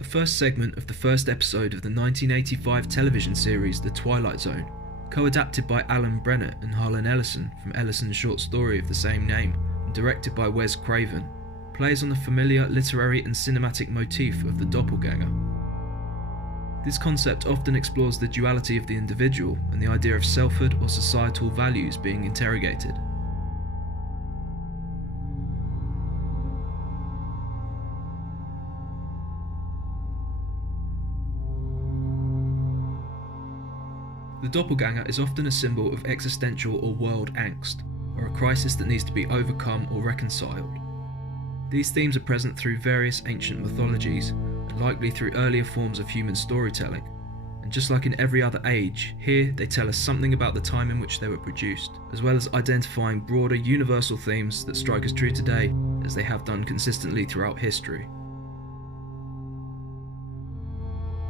The first segment of the first episode of the 1985 television series The Twilight Zone, co-adapted by Alan Brennett and Harlan Ellison from Ellison's short story of the same name and directed by Wes Craven, plays on the familiar literary and cinematic motif of the doppelganger. This concept often explores the duality of the individual and the idea of selfhood or societal values being interrogated. The doppelganger is often a symbol of existential or world angst, or a crisis that needs to be overcome or reconciled. These themes are present through various ancient mythologies, and likely through earlier forms of human storytelling, and just like in every other age, here they tell us something about the time in which they were produced, as well as identifying broader universal themes that strike us true today as they have done consistently throughout history.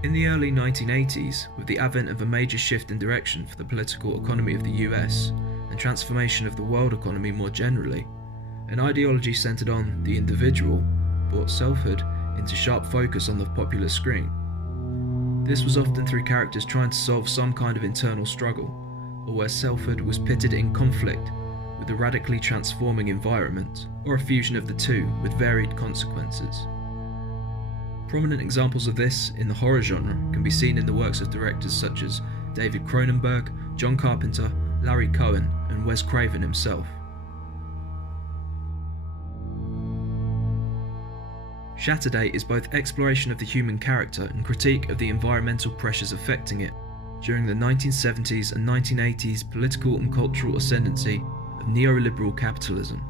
In the early 1980s, with the advent of a major shift in direction for the political economy of the US, and transformation of the world economy more generally, an ideology centred on the individual brought selfhood into sharp focus on the popular screen. This was often through characters trying to solve some kind of internal struggle, or where selfhood was pitted in conflict with a radically transforming environment, or a fusion of the two with varied consequences. Prominent examples of this in the horror genre can be seen in the works of directors such as David Cronenberg, John Carpenter, Larry Cohen, and Wes Craven himself. SHATTERDAY is both exploration of the human character and critique of the environmental pressures affecting it during the 1970s and 1980s political and cultural ascendancy of neoliberal capitalism.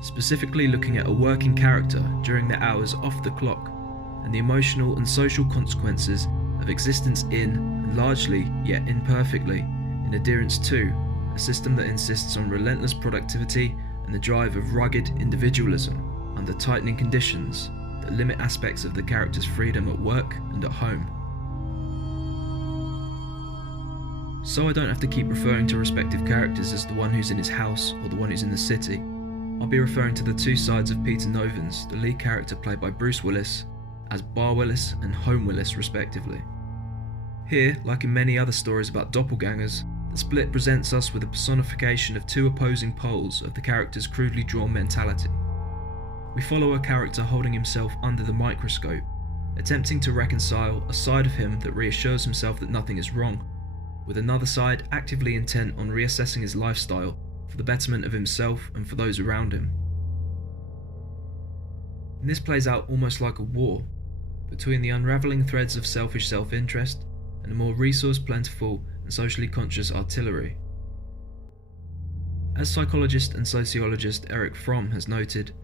Specifically looking at a working character during the hours off the clock and the emotional and social consequences of existence in, and largely, yet imperfectly, in adherence to, a system that insists on relentless productivity and the drive of rugged individualism under tightening conditions that limit aspects of the character's freedom at work and at home. So I don't have to keep referring to respective characters as the one who's in his house or the one who's in the city. I'll be referring to the two sides of Peter Novins, the lead character played by Bruce Willis, as Bar Willis and Home Willis respectively. Here, like in many other stories about doppelgangers, the split presents us with a personification of two opposing poles of the character's crudely drawn mentality. We follow a character holding himself under the microscope, attempting to reconcile a side of him that reassures himself that nothing is wrong, with another side actively intent on reassessing his lifestyle for the betterment of himself and for those around him. And this plays out almost like a war between the unravelling threads of selfish self-interest and a more resource-plentiful and socially conscious artillery. As psychologist and sociologist Erich Fromm has noted,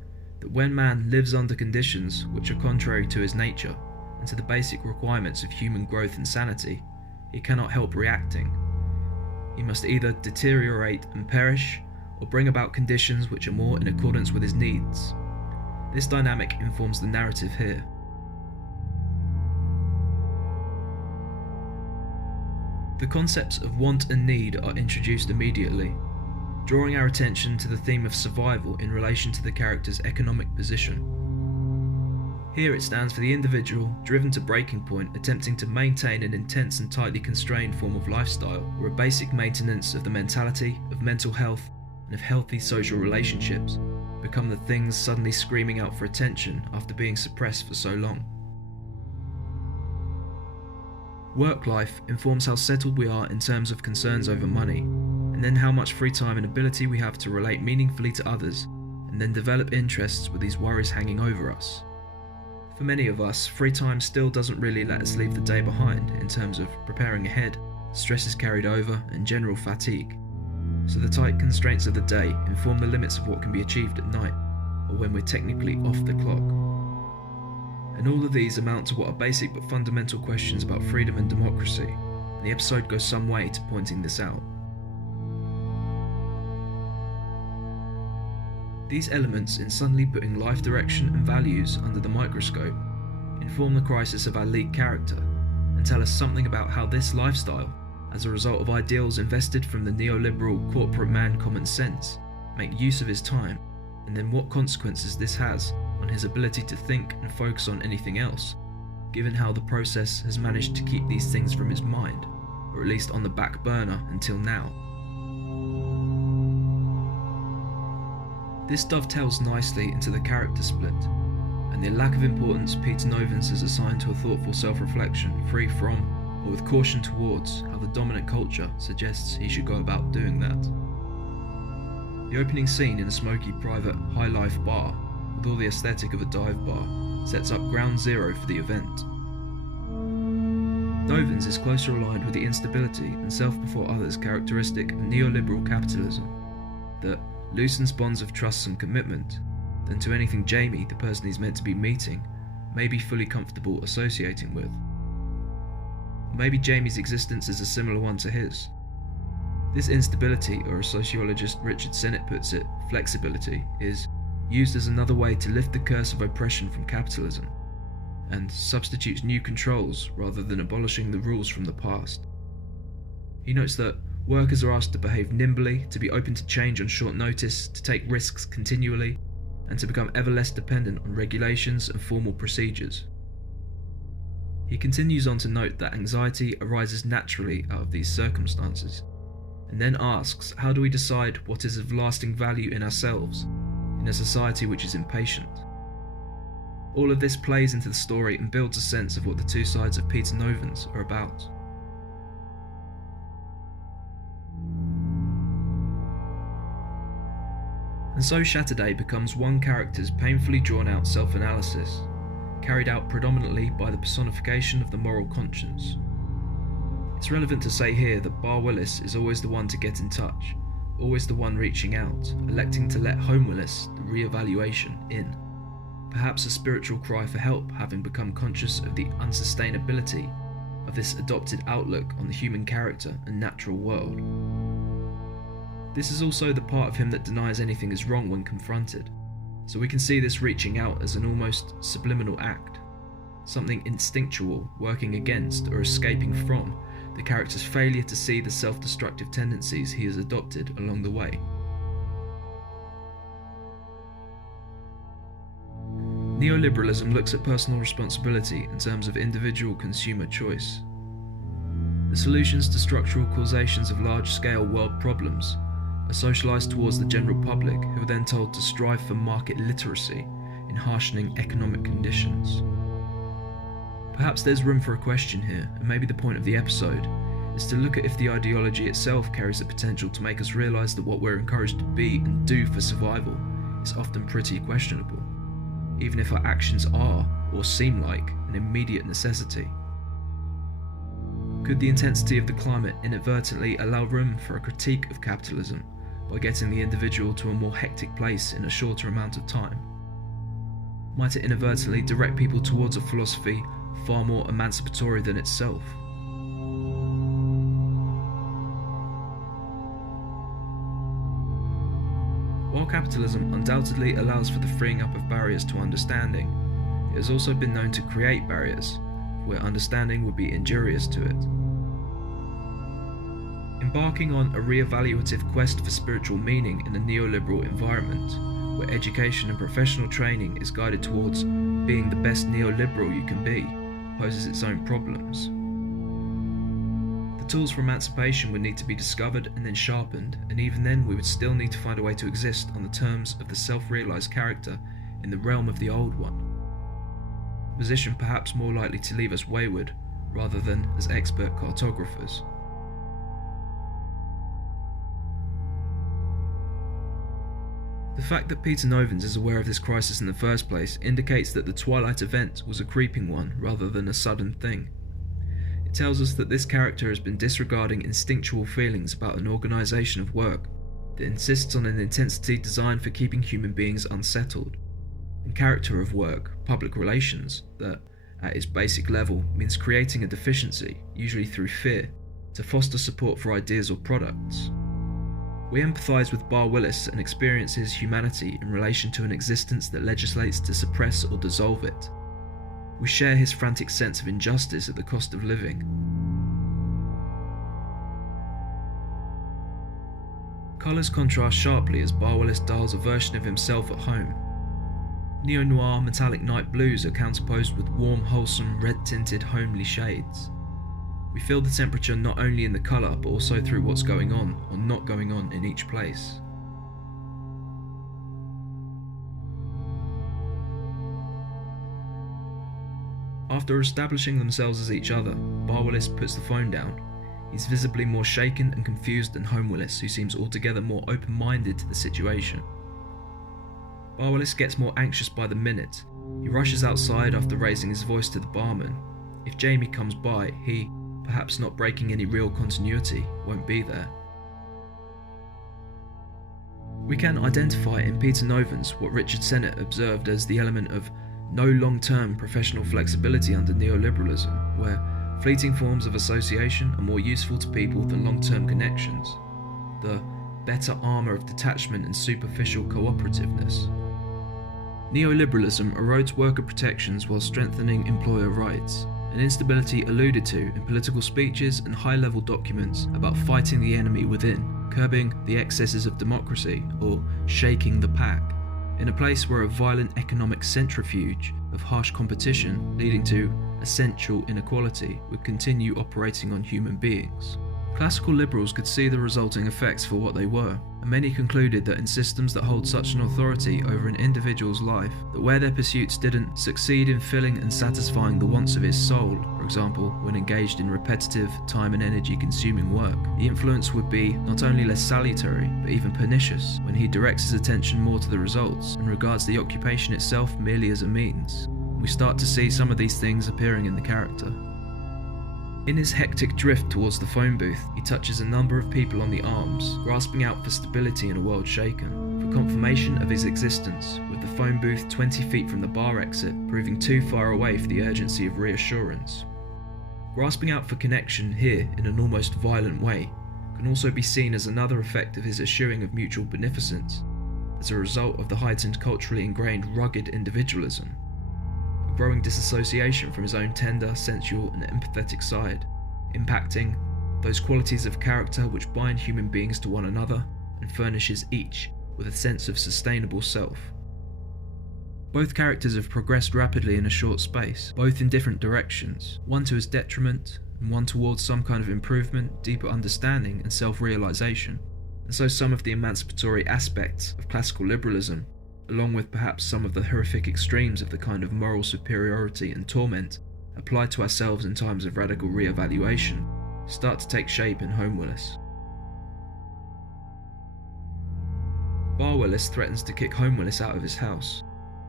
that when man lives under conditions which are contrary to his nature and to the basic requirements of human growth and sanity, he cannot help reacting. He must either deteriorate and perish, or bring about conditions which are more in accordance with his needs. This dynamic informs the narrative here. The concepts of want and need are introduced immediately, drawing our attention to the theme of survival in relation to the character's economic position. Here it stands for the individual, driven to breaking point, attempting to maintain an intense and tightly constrained form of lifestyle, where a basic maintenance of the mentality, of mental health, and of healthy social relationships become the things suddenly screaming out for attention after being suppressed for so long. Work life informs how settled we are in terms of concerns over money, and then how much free time and ability we have to relate meaningfully to others, and then develop interests with these worries hanging over us. For many of us, free time still doesn't really let us leave the day behind in terms of preparing ahead, stresses carried over, and general fatigue. So the tight constraints of the day inform the limits of what can be achieved at night, or when we're technically off the clock. And all of these amount to what are basic but fundamental questions about freedom and democracy, and the episode goes some way to pointing this out. These elements in suddenly putting life direction and values under the microscope inform the crisis of our lead character and tell us something about how this lifestyle, as a result of ideals invested from the neoliberal corporate man common sense, make use of his time, and then what consequences this has on his ability to think and focus on anything else given how the process has managed to keep these things from his mind, or at least on the back burner until now. This dovetails nicely into the character split, and the lack of importance Peter Novins has assigned to a thoughtful self-reflection free from, or with caution towards, how the dominant culture suggests he should go about doing that. The opening scene in a smoky private high-life bar, with all the aesthetic of a dive bar, sets up ground zero for the event. Novins is closer aligned with the instability and self before others characteristic of neoliberal capitalism, that loosens bonds of trust and commitment, than to anything Jamie, the person he's meant to be meeting, may be fully comfortable associating with. Maybe Jamie's existence is a similar one to his. This instability, or as sociologist Richard Sennett puts it, flexibility, is used as another way to lift the curse of oppression from capitalism, and substitutes new controls rather than abolishing the rules from the past. He notes that workers are asked to behave nimbly, to be open to change on short notice, to take risks continually, and to become ever less dependent on regulations and formal procedures. He continues on to note that anxiety arises naturally out of these circumstances, and then asks, how do we decide what is of lasting value in ourselves, in a society which is impatient? All of this plays into the story and builds a sense of what the two sides of Peter Novins are about. And so Shatterday becomes one character's painfully drawn out self-analysis, carried out predominantly by the personification of the moral conscience. It's relevant to say here that Bar Willis is always the one to get in touch, always the one reaching out, electing to let Home Willis, the re-evaluation, in. Perhaps a spiritual cry for help, having become conscious of the unsustainability of this adopted outlook on the human character and natural world. This is also the part of him that denies anything is wrong when confronted, so we can see this reaching out as an almost subliminal act, something instinctual working against or escaping from the character's failure to see the self-destructive tendencies he has adopted along the way. Neoliberalism looks at personal responsibility in terms of individual consumer choice. The solutions to structural causations of large-scale world problems are socialised towards the general public, who are then told to strive for market literacy in harshening economic conditions. Perhaps there's room for a question here, and maybe the point of the episode is to look at if the ideology itself carries the potential to make us realise that what we're encouraged to be and do for survival is often pretty questionable, even if our actions are, or seem like, an immediate necessity. Could the intensity of the climate inadvertently allow room for a critique of capitalism by getting the individual to a more hectic place in a shorter amount of time? Might it inadvertently direct people towards a philosophy far more emancipatory than itself? While capitalism undoubtedly allows for the freeing up of barriers to understanding, it has also been known to create barriers where understanding would be injurious to it. Embarking on a re-evaluative quest for spiritual meaning in a neoliberal environment, where education and professional training is guided towards being the best neoliberal you can be, poses its own problems. The tools for emancipation would need to be discovered and then sharpened, and even then we would still need to find a way to exist on the terms of the self-realised character in the realm of the old one. A position perhaps more likely to leave us wayward, rather than as expert cartographers. The fact that Peter Novins is aware of this crisis in the first place indicates that the Twilight event was a creeping one rather than a sudden thing. It tells us that this character has been disregarding instinctual feelings about an organisation of work that insists on an intensity designed for keeping human beings unsettled, and character of work, public relations, that, at its basic level, means creating a deficiency, usually through fear, to foster support for ideas or products. We empathise with Bar Willis and experience his humanity in relation to an existence that legislates to suppress or dissolve it. We share his frantic sense of injustice at the cost of living. Colours contrast sharply as Bar Willis dials a version of himself at home. Neo-noir metallic night blues are counterposed with warm, wholesome, red-tinted, homely shades. We feel the temperature not only in the colour but also through what's going on or not going on in each place. After establishing themselves as each other, Bar Willis puts the phone down. He's visibly more shaken and confused than Home Willis, who seems altogether more open-minded to the situation. Bar Willis gets more anxious by the minute. He rushes outside after raising his voice to the barman. If Jamie comes by, he, perhaps not breaking any real continuity, won't be there. We can identify in Peter Novans what Richard Sennett observed as the element of no long-term professional flexibility under neoliberalism, where fleeting forms of association are more useful to people than long-term connections. The better armour of detachment and superficial cooperativeness. Neoliberalism erodes worker protections while strengthening employer rights, an instability alluded to in political speeches and high-level documents about fighting the enemy within, curbing the excesses of democracy, or shaking the pack, in a place where a violent economic centrifuge of harsh competition leading to essential inequality would continue operating on human beings. Classical liberals could see the resulting effects for what they were, and many concluded that in systems that hold such an authority over an individual's life, that where their pursuits didn't succeed in filling and satisfying the wants of his soul, for example, when engaged in repetitive, time and energy consuming work, the influence would be not only less salutary, but even pernicious, when he directs his attention more to the results and regards the occupation itself merely as a means. We start to see some of these things appearing in the character. In his hectic drift towards the phone booth, he touches a number of people on the arms, grasping out for stability in a world shaken, for confirmation of his existence, with the phone booth 20 feet from the bar exit proving too far away for the urgency of reassurance. Grasping out for connection here in an almost violent way can also be seen as another effect of his eschewing of mutual beneficence, as a result of the heightened culturally ingrained rugged individualism. Growing disassociation from his own tender, sensual and empathetic side, impacting those qualities of character which bind human beings to one another and furnishes each with a sense of sustainable self. Both characters have progressed rapidly in a short space, both in different directions, one to his detriment and one towards some kind of improvement, deeper understanding and self-realization. And so some of the emancipatory aspects of classical liberalism, along with perhaps some of the horrific extremes of the kind of moral superiority and torment applied to ourselves in times of radical re-evaluation, start to take shape in Home Willis. Bar Willis threatens to kick Home Willis out of his house,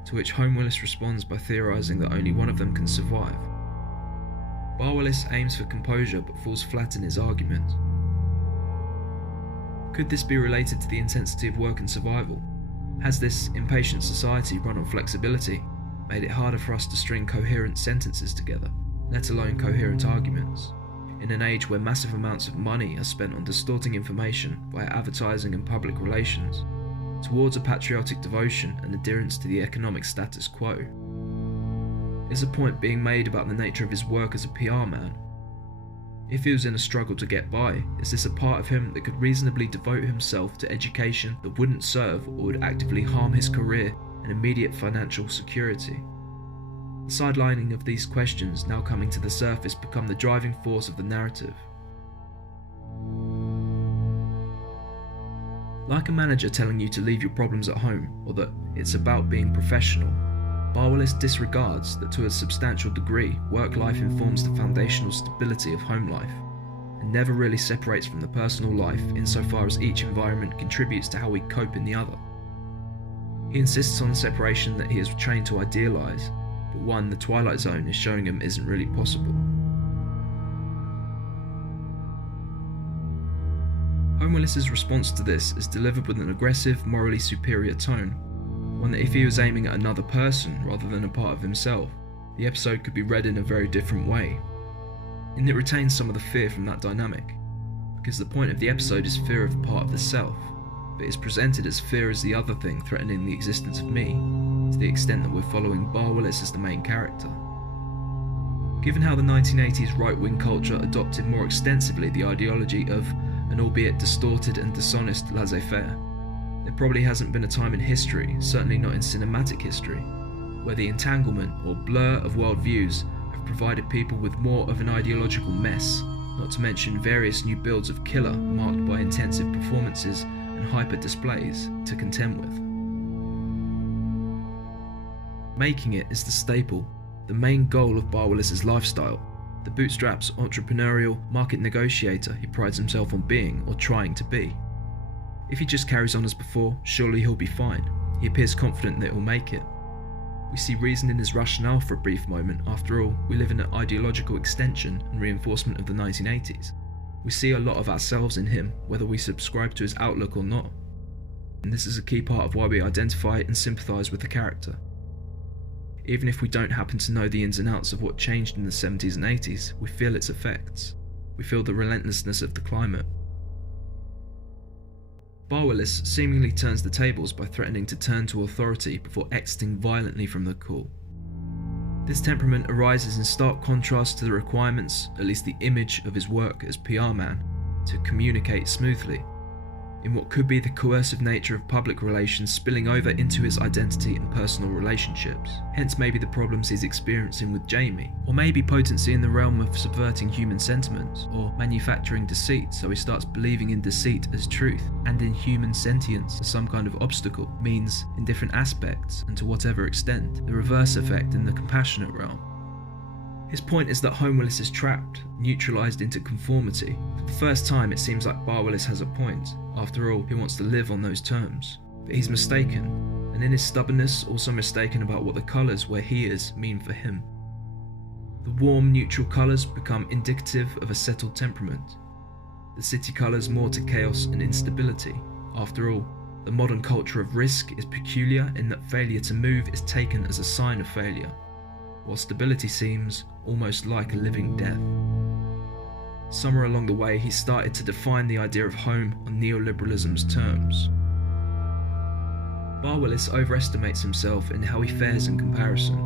to which Home Willis responds by theorising that only one of them can survive. Bar Willis aims for composure but falls flat in his argument. Could this be related to the intensity of work and survival? Has this impatient society run on flexibility, made it harder for us to string coherent sentences together, let alone coherent arguments, in an age where massive amounts of money are spent on distorting information via advertising and public relations, towards a patriotic devotion and adherence to the economic status quo? Is a point being made about the nature of his work as a PR man? If he was in a struggle to get by, is this a part of him that could reasonably devote himself to education that wouldn't serve or would actively harm his career and immediate financial security? The sidelining of these questions now coming to the surface become the driving force of the narrative. Like a manager telling you to leave your problems at home, or that it's about being professional, Bar Willis disregards that to a substantial degree work-life informs the foundational stability of home life, and never really separates from the personal life insofar as each environment contributes to how we cope in the other. He insists on the separation that he is trained to idealise, but one the Twilight Zone is showing him isn't really possible. Home Willis's response to this is delivered with an aggressive, morally superior tone, one that if he was aiming at another person rather than a part of himself, the episode could be read in a very different way. And it retains some of the fear from that dynamic, because the point of the episode is fear of part of the self, but is presented as fear as the other thing threatening the existence of me, to the extent that we're following Bar Willis as the main character. Given how the 1980s right-wing culture adopted more extensively the ideology of an albeit distorted and dishonest laissez-faire, there probably hasn't been a time in history, certainly not in cinematic history, where the entanglement or blur of worldviews have provided people with more of an ideological mess, not to mention various new builds of killer marked by intensive performances and hyper displays to contend with. Making it is the staple, the main goal of Barwillis's lifestyle, the bootstraps entrepreneurial market negotiator he prides himself on being or trying to be. If he just carries on as before, surely he'll be fine. He appears confident that he'll make it. We see reason in his rationale for a brief moment. After all, we live in an ideological extension and reinforcement of the 1980s. We see a lot of ourselves in him, whether we subscribe to his outlook or not. And this is a key part of why we identify and sympathise with the character. Even if we don't happen to know the ins and outs of what changed in the 70s and 80s, we feel its effects. We feel the relentlessness of the climate. Barwillis seemingly turns the tables by threatening to turn to authority before exiting violently from the call. This temperament arises in stark contrast to the requirements, at least the image of his work as PR man, to communicate smoothly, in what could be the coercive nature of public relations spilling over into his identity and personal relationships. Hence maybe the problems he's experiencing with Jamie, or maybe potency in the realm of subverting human sentiments, or manufacturing deceit so he starts believing in deceit as truth, and in human sentience as some kind of obstacle, means in different aspects and to whatever extent, the reverse effect in the compassionate realm. His point is that Holmwillis is trapped, neutralised into conformity. For the first time it seems like Barwillis has a point. After all, he wants to live on those terms. But he's mistaken, and in his stubbornness also mistaken about what the colours where he is mean for him. The warm, neutral colours become indicative of a settled temperament. The city colours more to chaos and instability. After all, the modern culture of risk is peculiar in that failure to move is taken as a sign of failure, while stability seems almost like a living death. Somewhere along the way, he started to define the idea of home on neoliberalism's terms. Barwillis overestimates himself in how he fares in comparison.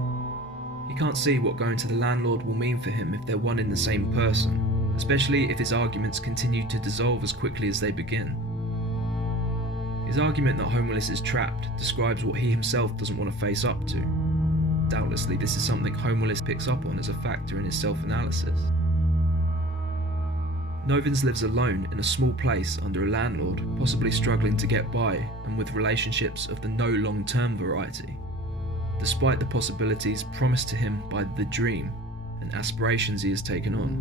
He can't see what going to the landlord will mean for him if they're one in the same person, especially if his arguments continue to dissolve as quickly as they begin. His argument that Holmwillis is trapped describes what he himself doesn't want to face up to. Doubtlessly, this is something Holmwillis picks up on as a factor in his self-analysis. Novins lives alone in a small place under a landlord, possibly struggling to get by and with relationships of the no long-term variety, despite the possibilities promised to him by the dream and aspirations he has taken on.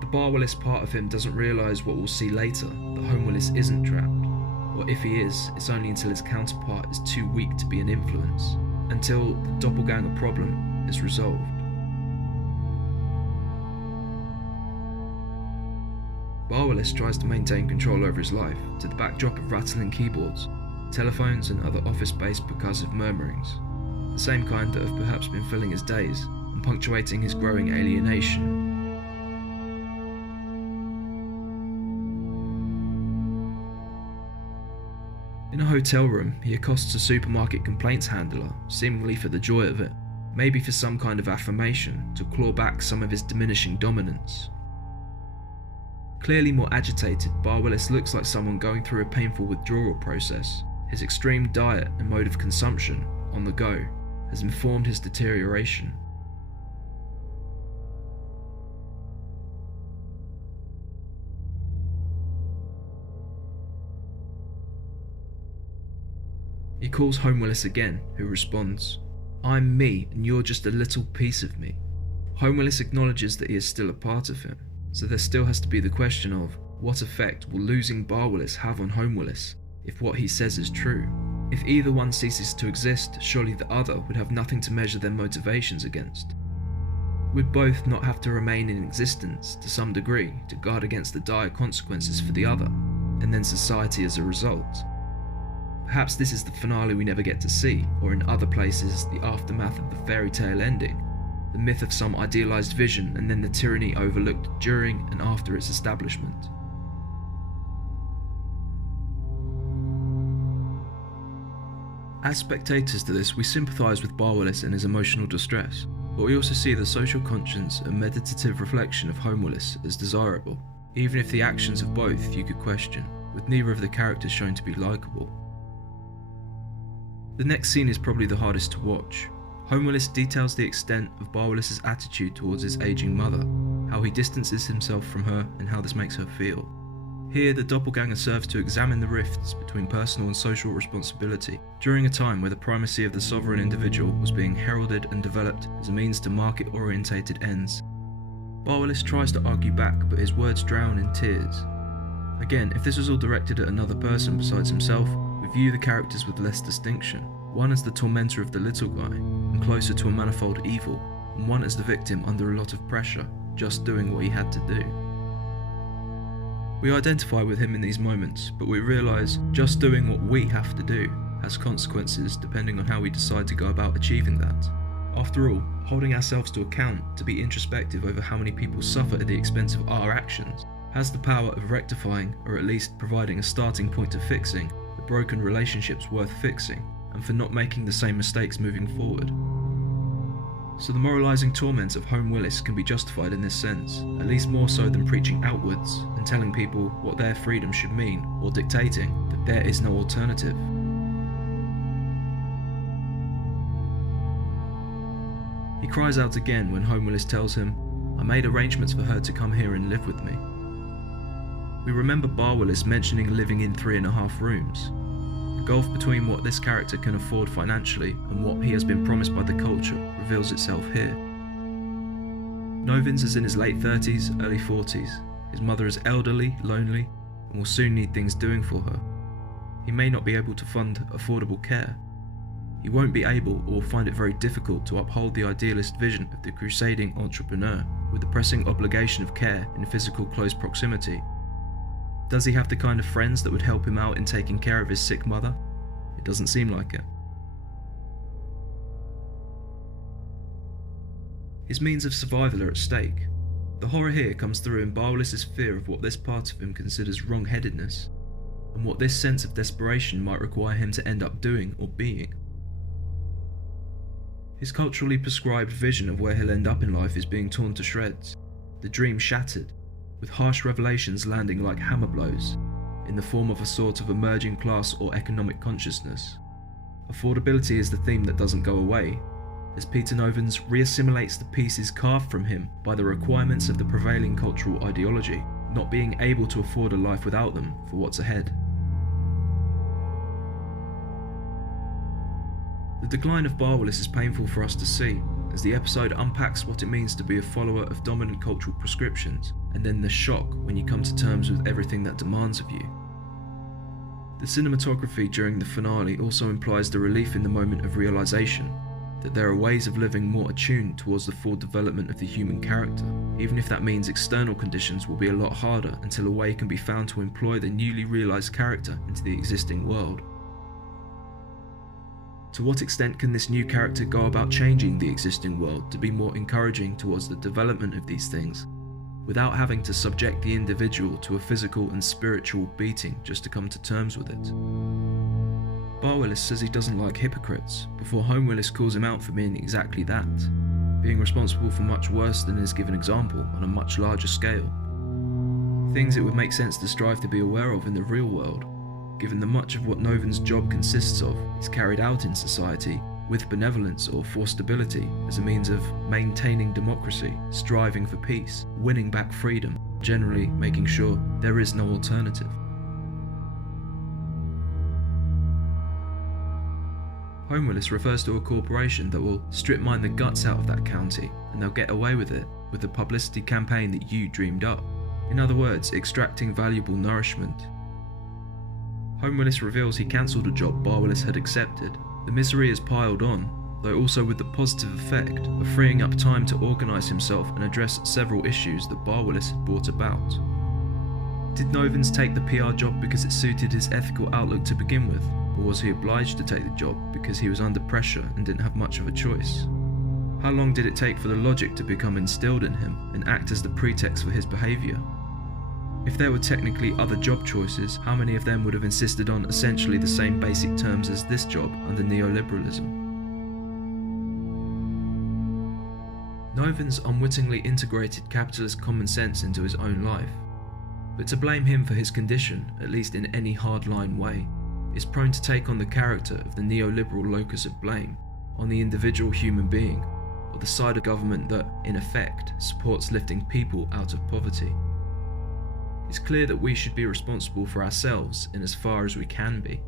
The Barwillis part of him doesn't realise what we'll see later, that Holmwillis isn't trapped, or if he is, it's only until his counterpart is too weak to be an influence, until the doppelganger problem is resolved. Barwillis tries to maintain control over his life, to the backdrop of rattling keyboards, telephones and other office-based percussive murmurings, the same kind that have perhaps been filling his days and punctuating his growing alienation. In a hotel room, he accosts a supermarket complaints handler, seemingly for the joy of it, maybe for some kind of affirmation, to claw back some of his diminishing dominance. Clearly more agitated, Barwillis looks like someone going through a painful withdrawal process. His extreme diet and mode of consumption, on the go, has informed his deterioration. He calls Holmwillis again, who responds, "I'm me and you're just a little piece of me." Holmwillis acknowledges that he is still a part of him, so there still has to be the question of, what effect will losing Barwillis have on Holmwillis if what he says is true? If either one ceases to exist, surely the other would have nothing to measure their motivations against. Would both not have to remain in existence to some degree to guard against the dire consequences for the other, and then society as a result? Perhaps this is the finale we never get to see, or in other places the aftermath of the fairy tale ending, the myth of some idealised vision and then the tyranny overlooked during and after its establishment. As spectators to this, we sympathise with Barwillis and his emotional distress, but we also see the social conscience and meditative reflection of Holmwillis as desirable, even if the actions of both you could question, with neither of the characters shown to be likeable. The next scene is probably the hardest to watch. Home Willis details the extent of Bar Willis's attitude towards his aging mother, how he distances himself from her and how this makes her feel. Here, the doppelganger serves to examine the rifts between personal and social responsibility during a time where the primacy of the sovereign individual was being heralded and developed as a means to market-orientated ends. Bar Willis tries to argue back, but his words drown in tears. Again, if this was all directed at another person besides himself, we view the characters with less distinction. One as the tormentor of the little guy, and closer to a manifold evil, and one as the victim under a lot of pressure, just doing what he had to do. We identify with him in these moments, but we realise just doing what we have to do has consequences depending on how we decide to go about achieving that. After all, holding ourselves to account to be introspective over how many people suffer at the expense of our actions has the power of rectifying, or at least providing a starting point to fixing, the broken relationships worth fixing, and for not making the same mistakes moving forward. So the moralising torment of Home Willis can be justified in this sense, at least more so than preaching outwards and telling people what their freedom should mean, or dictating that there is no alternative. He cries out again when Home Willis tells him, "I made arrangements for her to come here and live with me." We remember Bar Willis mentioning living in 3.5 rooms. The gulf between what this character can afford financially and what he has been promised by the culture reveals itself here. Novins is in his late 30s, early 40s. His mother is elderly, lonely, and will soon need things doing for her. He may not be able to fund affordable care. He won't be able, or find it very difficult, to uphold the idealist vision of the crusading entrepreneur with the pressing obligation of care in physical close proximity. Does he have the kind of friends that would help him out in taking care of his sick mother? It doesn't seem like it. His means of survival are at stake. The horror here comes through in Bar Willis's fear of what this part of him considers wrong-headedness, and what this sense of desperation might require him to end up doing or being. His culturally prescribed vision of where he'll end up in life is being torn to shreds, the dream shattered, with harsh revelations landing like hammer blows, in the form of a sort of emerging class or economic consciousness. Affordability is the theme that doesn't go away, as Peter Novins reassimilates the pieces carved from him by the requirements of the prevailing cultural ideology, not being able to afford a life without them for what's ahead. The decline of Bar Willis is painful for us to see, as the episode unpacks what it means to be a follower of dominant cultural prescriptions, and then the shock when you come to terms with everything that demands of you. The cinematography during the finale also implies the relief in the moment of realisation, that there are ways of living more attuned towards the full development of the human character, even if that means external conditions will be a lot harder until a way can be found to employ the newly realised character into the existing world. To what extent can this new character go about changing the existing world to be more encouraging towards the development of these things, without having to subject the individual to a physical and spiritual beating just to come to terms with it? Bar Willis says he doesn't like hypocrites, before Home Willis calls him out for being exactly that, being responsible for much worse than his given example on a much larger scale. Things it would make sense to strive to be aware of in the real world, given that much of what Novin's job consists of is carried out in society with benevolence or forced as a means of maintaining democracy, striving for peace, winning back freedom, generally making sure there is no alternative. Home Willis refers to a corporation that will strip mine the guts out of that county, and they'll get away with it with the publicity campaign that you dreamed up. In other words, extracting valuable nourishment. Home Willis reveals he cancelled a job Bar Willis had accepted. The misery is piled on, though also with the positive effect of freeing up time to organise himself and address several issues that Bar Willis had brought about. Did Novins take the PR job because it suited his ethical outlook to begin with, or was he obliged to take the job because he was under pressure and didn't have much of a choice? How long did it take for the logic to become instilled in him and act as the pretext for his behaviour? If there were technically other job choices, how many of them would have insisted on essentially the same basic terms as this job under neoliberalism? Novins unwittingly integrated capitalist common sense into his own life, but to blame him for his condition, at least in any hardline way, is prone to take on the character of the neoliberal locus of blame on the individual human being, or the side of government that, in effect, supports lifting people out of poverty. It's clear that we should be responsible for ourselves in as far as we can be,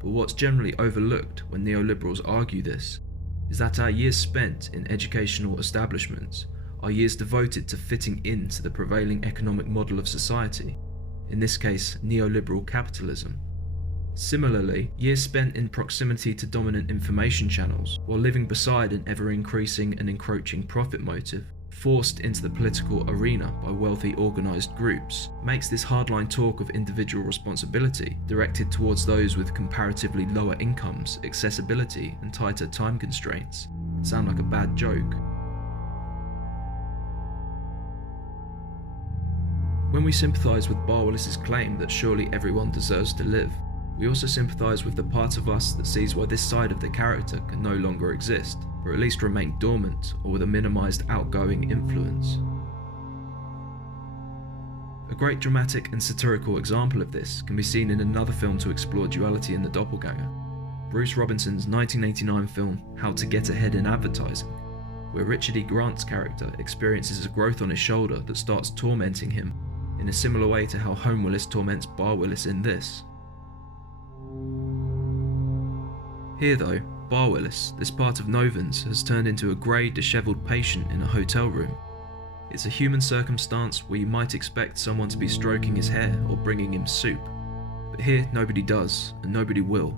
but what's generally overlooked when neoliberals argue this is that our years spent in educational establishments are years devoted to fitting into the prevailing economic model of society, in this case neoliberal capitalism. Similarly, years spent in proximity to dominant information channels while living beside an ever-increasing and encroaching profit motive, forced into the political arena by wealthy organised groups, makes this hardline talk of individual responsibility directed towards those with comparatively lower incomes, accessibility and tighter time constraints sound like a bad joke. When we sympathise with Barwillis's claim that surely everyone deserves to live, we also sympathise with the part of us that sees why this side of the character can no longer exist, or at least remain dormant or with a minimised outgoing influence. A great dramatic and satirical example of this can be seen in another film to explore duality in the doppelganger, Bruce Robinson's 1989 film How to Get Ahead in Advertising, where Richard E. Grant's character experiences a growth on his shoulder that starts tormenting him in a similar way to how Home Willis torments Barwillis in this. Here though, Barwillis, this part of Novans, has turned into a grey, dishevelled patient in a hotel room. It's a human circumstance where you might expect someone to be stroking his hair or bringing him soup, but here nobody does, and nobody will.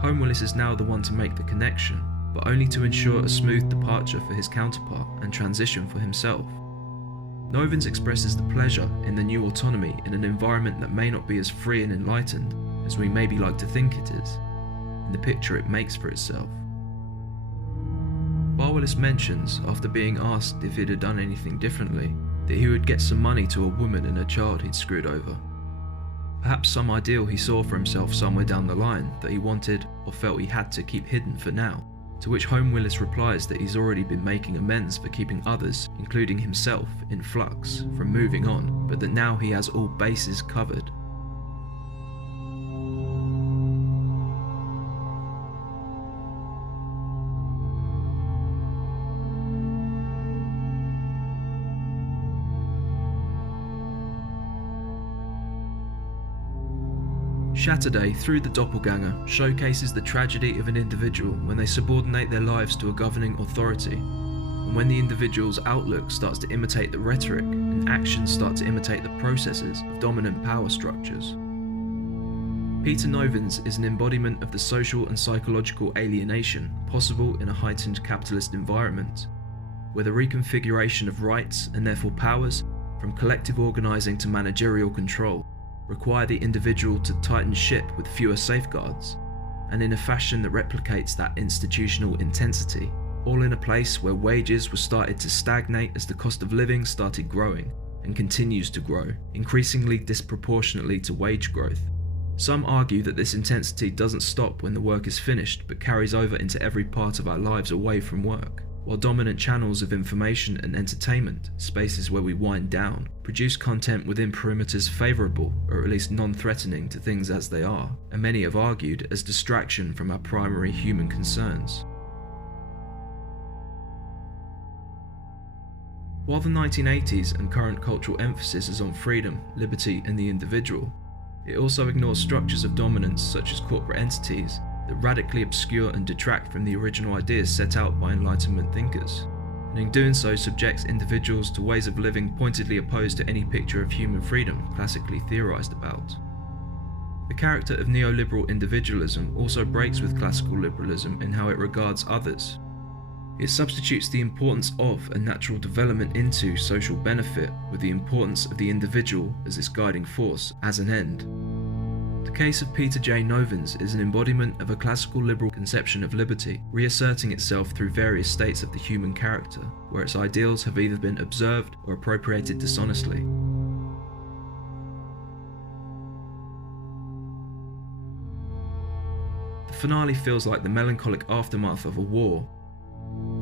Home Willis is now the one to make the connection, but only to ensure a smooth departure for his counterpart and transition for himself. Novans expresses the pleasure in the new autonomy in an environment that may not be as free and enlightened as we maybe like to think it is, in the picture it makes for itself. Barwillis mentions, after being asked if he'd have done anything differently, that he would get some money to a woman and a child he'd screwed over. Perhaps some ideal he saw for himself somewhere down the line that he wanted or felt he had to keep hidden for now, to which Home Willis replies that he's already been making amends for keeping others, including himself, in flux, from moving on, but that now he has all bases covered. SHATTERDAY, through the doppelganger, showcases the tragedy of an individual when they subordinate their lives to a governing authority, and when the individual's outlook starts to imitate the rhetoric and actions start to imitate the processes of dominant power structures. Peter Novans is an embodiment of the social and psychological alienation possible in a heightened capitalist environment, where the reconfiguration of rights and therefore powers, from collective organising to managerial control, require the individual to tighten ship with fewer safeguards, and in a fashion that replicates that institutional intensity, all in a place where wages were started to stagnate as the cost of living started growing, and continues to grow, increasingly disproportionately to wage growth. Some argue that this intensity doesn't stop when the work is finished, but carries over into every part of our lives away from work, while dominant channels of information and entertainment, spaces where we wind down, produce content within perimeters favourable, or at least non-threatening to things as they are, and many have argued as distraction from our primary human concerns. While the 1980s and current cultural emphasis is on freedom, liberty and the individual, it also ignores structures of dominance such as corporate entities that radically obscure and detract from the original ideas set out by Enlightenment thinkers, and in doing so subjects individuals to ways of living pointedly opposed to any picture of human freedom classically theorised about. The character of neoliberal individualism also breaks with classical liberalism in how it regards others. It substitutes the importance of a natural development into social benefit with the importance of the individual as its guiding force, as an end. The case of Peter J. Novans is an embodiment of a classical liberal conception of liberty, reasserting itself through various states of the human character, where its ideals have either been observed or appropriated dishonestly. The finale feels like the melancholic aftermath of a war.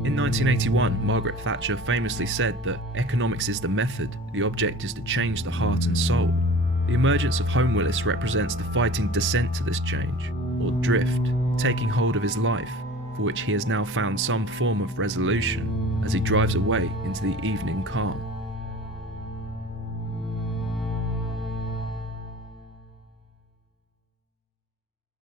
In 1981, Margaret Thatcher famously said that economics is the method, the object is to change the heart and soul. The emergence of Home Willis represents the fighting descent to this change, or drift, taking hold of his life, for which he has now found some form of resolution as he drives away into the evening calm.